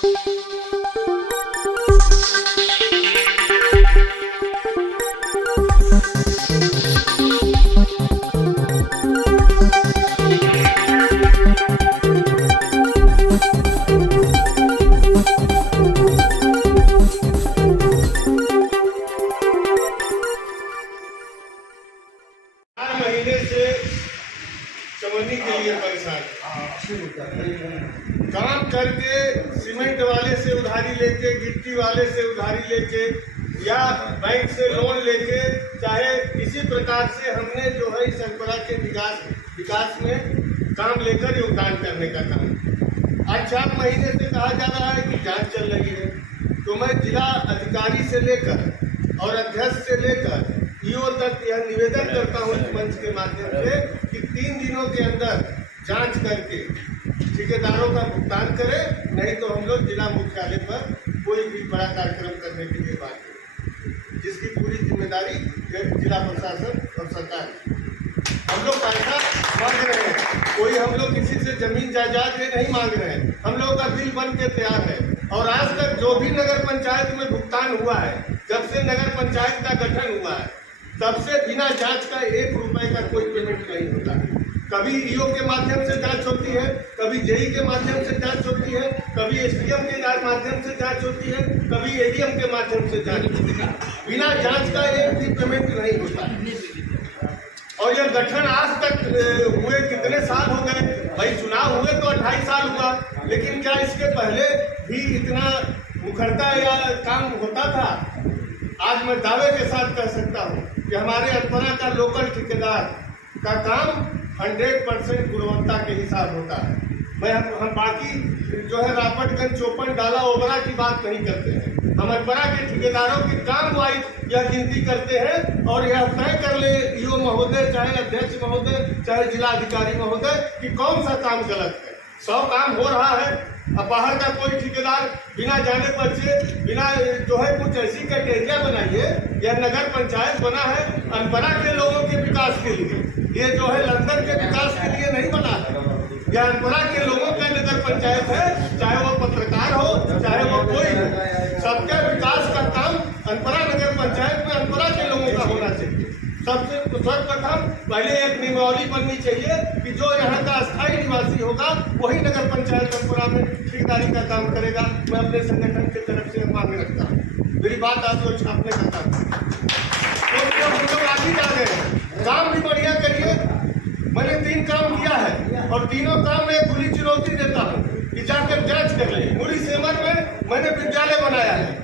महीने से चमनी के लिए परेशान, काम करके सीमेंट वाले से उधारी लेके, गिट्टी वाले से उधारी लेके या बैंक से लोन लेके, चाहे किसी प्रकार से हमने जो है इस अनपरा के विकास में काम लेकर योगदान करने का काम। आज 4 महीने से कहा जा रहा है कि जांच चल रही है, तो मैं जिला अधिकारी से लेकर और अध्यक्ष से लेकर ईओ तक यह निवेदन करता हूँ इस मंच के माध्यम से कि 3 दिनों के अंदर जांच करके ठेकेदारों का भुगतान करें, नहीं तो हम लोग जिला मुख्यालय पर कोई भी बड़ा कार्यक्रम करने के लिए बात करें, जिसकी पूरी जिम्मेदारी जिला प्रशासन और सरकार है। हम लोग पैसा मांग रहे हैं, कोई हम लोग किसी से जमीन जायदाद नहीं मांग रहे हैं, हम लोगों का बिल बन के तैयार है। और आज तक जो भी नगर पंचायत में भुगतान हुआ है, जब से नगर पंचायत का गठन हुआ है तब से बिना जांच का 1 रुपए का कोई पेमेंट नहीं होता। कभी ईओ के माध्यम से जांच होती है, कभी जेई के माध्यम से जांच होती है, कभी एसडीएम के माध्यम से जांच होती है, कभी एडीएम के माध्यम से जांच होती है। बिना जांच का 1 भी पेमेंट नहीं होता। और यह गठन आज तक हुए कितने साल हो गए भाई? चुनाव हुए तो 28 साल हुआ, लेकिन क्या इसके पहले भी इतना मुखरता या काम होता था? आज मैं दावे के साथ कह सकता हूँ कि हमारे अनपरा का लोकल ठेकेदार का काम 100% गुणवत्ता के हिसाब होता है। हम बाकी जो है रापटगंज, चौपन, डाला, ओबरा की बात नहीं करते हैं। हम अनपरा के ठेकेदारों की काम वाइज यह गिनती करते हैं और यह तय कर ले ईओ महोदय, चाहे अध्यक्ष महोदय, चाहे जिला अधिकारी महोदय कि कौन सा काम गलत है। 100 काम हो रहा है, अब बाहर का कोई ठेकेदार बिना जाने बच्चे, बिना जो है कुछ ऐसी क्राइटेरिया बनाइए। यह नगर पंचायत बना है अनपरा के लोगों के विकास के लिए, ये जो है लंदन के विकास के लिए नहीं बना है। यह अनपरा के लोगों का नगर पंचायत है, चाहे वो पत्रकार हो, चाहे वो कोई हो, सबके विकास का काम अनपरा नगर पंचायत में अनपरा के लोगों का होना चाहिए। सबसे सर्वप्रथम पहले एक नियमावली बननी चाहिए कि जो यहाँ का अस्थायी निवासी होगा वही नगर पंचायत अनपरा में ठेकेदारी का काम करेगा। मैं अपने संगठन की तरफ से मांग रखता हूँ, मेरी बात आप लोग छापने का काम तो हम लोग आगे जा रहे हैं। काम भी बढ़िया करिए। मैंने 3 काम किया है और तीनों काम में खुली चुनौती देता हूँ कि जाकर जांच कर ले। मुरी सेमर में मैंने विद्यालय बनाया है।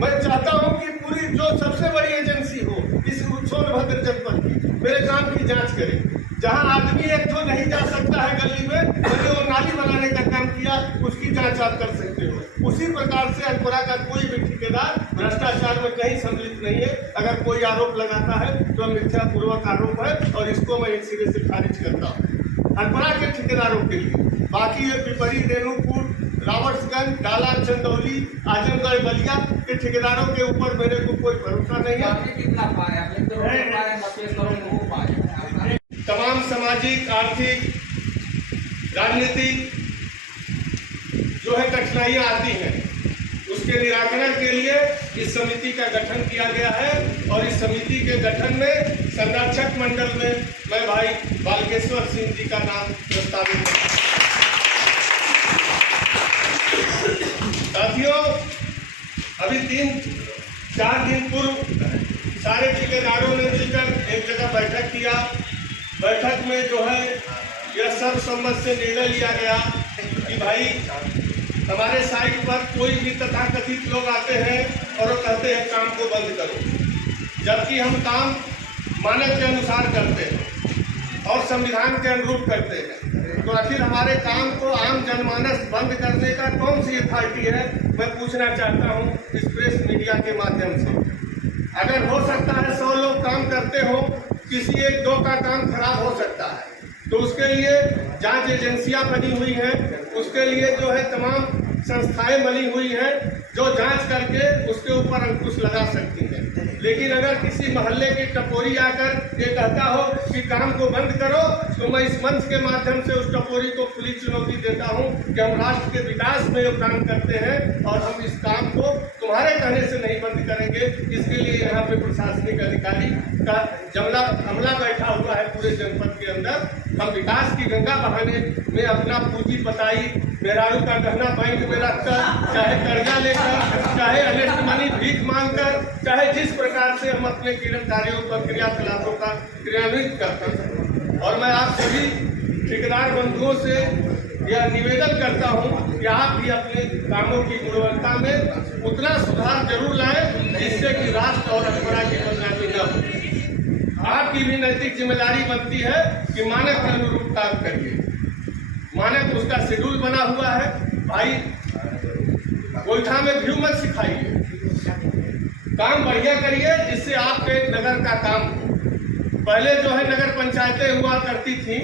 मैं चाहता हूं कि पूरी जो सबसे बड़ी एजेंसी हो इस सोनभद्र जनपद की, मेरे काम की जांच करे। जहां आदमी एक तो नहीं जा सकता है गली में, मैंने वो नाली बनाने का काम किया, उसकी जांच आप कर सकते हो। उसी प्रकार से अनपरा का कोई भी ठेकेदार भ्रष्टाचार में कहीं सम्मिलित नहीं है। अगर कोई आरोप लगाता है तो मिथ्यापूर्वक आरोप है और इसको मैं एक सिरे से खारिज करता हूँ अनपरा के ठेकेदारों के लिए। बाकी ये पिपरी, रेणुपुर, रावटगंज, डाला, चंदौली, आजमगढ़, बलिया के ठेकेदारों के ऊपर मेरे को कोई भरोसा नहीं है। तमाम सामाजिक, आर्थिक, राजनीतिक जो है कठिनाइयाँ आती हैं, उसके निराकरण के लिए इस समिति का गठन किया गया है। और इस समिति के गठन में संरक्षक मंडल में मैं भाई बालकेश्वर सिंह जी का नाम प्रस्तावित करता हूं। साथियों, अभी 3-4 दिन पूर्व सारे ठेकेदारों ने मिलकर एक जगह बैठक किया। बैठक में जो है यह सर्वसम्मत से निर्णय लिया गया कि भाई हमारे साइट पर कोई भी तथाकथित लोग आते हैं और वो कहते हैं काम को बंद करो, जबकि हम काम मानक के अनुसार करते हैं और संविधान के अनुरूप करते हैं। तो आखिर हमारे काम को आम जनमानस बंद करने का कौन सी अथॉरिटी है, मैं पूछना चाहता हूं इस प्रेस मीडिया के माध्यम से। अगर हो सकता है 100 लोग काम करते हो, किसी 1-2 का काम खराब हो सकता है, तो उसके लिए जांच एजेंसियां बनी हुई हैं, उसके लिए जो है तमाम संस्थाएं बनी हुई हैं जो जांच करके उसके ऊपर अंकुश लगा सकती हैं। लेकिन अगर किसी मोहल्ले की टपोरी आकर ये कहता हो कि काम को बंद करो, तो मैं इस मंच के माध्यम से उस टपोरी को खुली चुनौती देता हूं कि हम राष्ट्र के विकास में योगदान करते हैं और हम इस काम को तुम्हारे कहने से नहीं बंद करेंगे। इसके लिए यहाँ पे प्रशासनिक अधिकारी का अमला बैठा हुआ है पूरे जनपद के अंदर। हम विकास की गंगा बहाने में अपना पूंजी पताई मेहरारू का गहना बैंक में रखकर, चाहे कर्जा लेकर, चाहे अनेस्ट मनी भीख मांगकर, चाहे जिस प्रकार से हम अपने कार्यों पर क्रियाकलापों का क्रियान्वित करते हैं। और मैं आप सभी ठेकेदार बंधुओं से यह निवेदन करता हूं कि आप भी अपने कामों की गुणवत्ता में उतना सुधार जरूर लाएं जिससे कि राष्ट्र और अखबार की बदनामी न हो। आपकी भी नैतिक जिम्मेदारी बनती है कि मानक के अनुरूप काम करिए। मानक उसका शेड्यूल बना हुआ है। भाई गोईठा में व्यू मत सिखाइए, काम बढ़िया करिए जिससे आपके नगर का काम हो। पहले जो है नगर पंचायतें हुआ करती थी,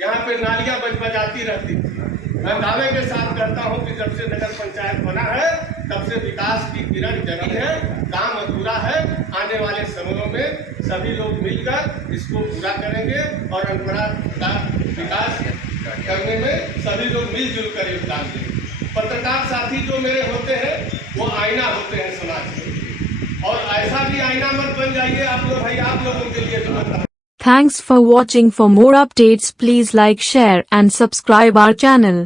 यहाँ पे नालियां बजाती रहती थी। मैं दावे के साथ कहता हूँ कि जब से नगर पंचायत बना है तब से विकास की किरण जगी है, काम अधूरा है। आने वाले समयों में सभी लोग मिलकर इसको पूरा करेंगे और अनपढ़ा का विकास करने में सभी लोग मिलजुल कर योगदान देंगे। पत्रकार साथी जो मेरे होते हैं वो आईना होते हैं समाज के, और ऐसा भी आईना मत बन जाइए आप लोग। भाई आप लोगों के लिए जो Thanks for watching. For more updates, please like, share and subscribe our channel.